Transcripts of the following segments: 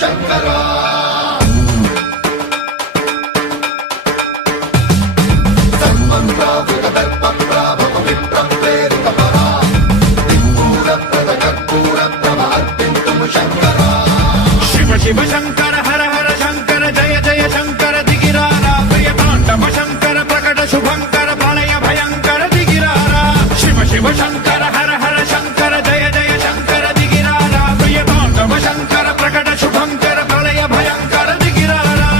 శంకరా శివ శివ శంకర హర హర శంకర జయ జయ శంకర దిగిరారా ప్రియ తాండవ శంకర ప్రకట శుభంకర ప్రళయ భయంకర దిగిరారా శివ శివ శంకర హర హర శంకర జయ జయ శంకర దిగిరారా ప్రియ తాండవ శంకర ప్రకట శుభంకర ప్రళయ భయంకర దిగిరారా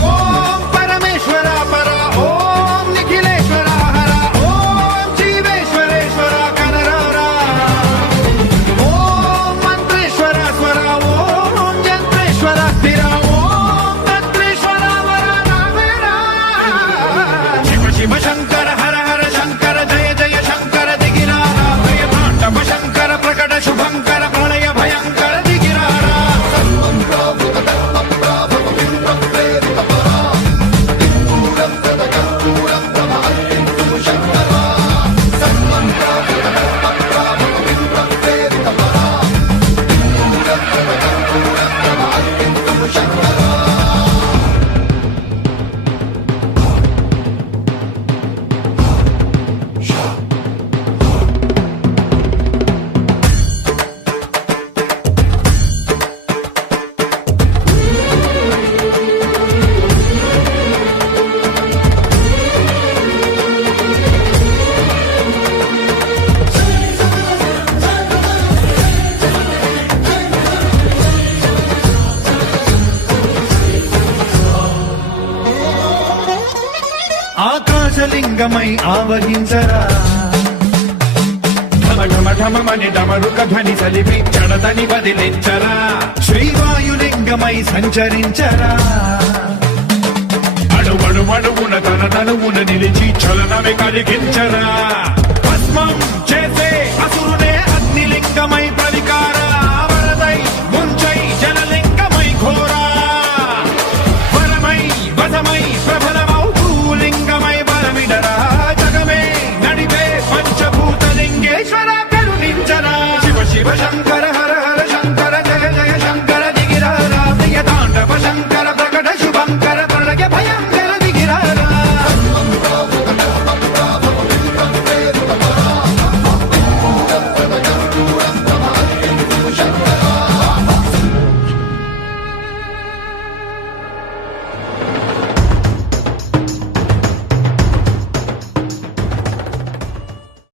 ఓం పరమేశ్వర పర ఓం నిఖిలేశ్వర హర ఓం జీవేశ్వరేశ్వర కనరారా ఓం మంత్రేశ్వర స్వర ఓం యంత్రేశ్వర స్థిర ఓం తంత్రేశ్వర వర నామేరా శివ శివ శంకర హర హర శంకర జయ జయ శంకర దిగిరారా ప్రియ తాండవ శంకర ప్రకట శుభంకర ప్రళయ భయంకర దిగిరారా ఆకాశలింగమై ఆవహించరా ఢమ ఢమ ఢమమని డమరుక ధ్వని సలిపి జడదని వదిలించరా శ్రీవాయులింగమై సంచరించరా అడుగడుగడుగున తన తనువున నిలిచి చలనమే కలిగించరా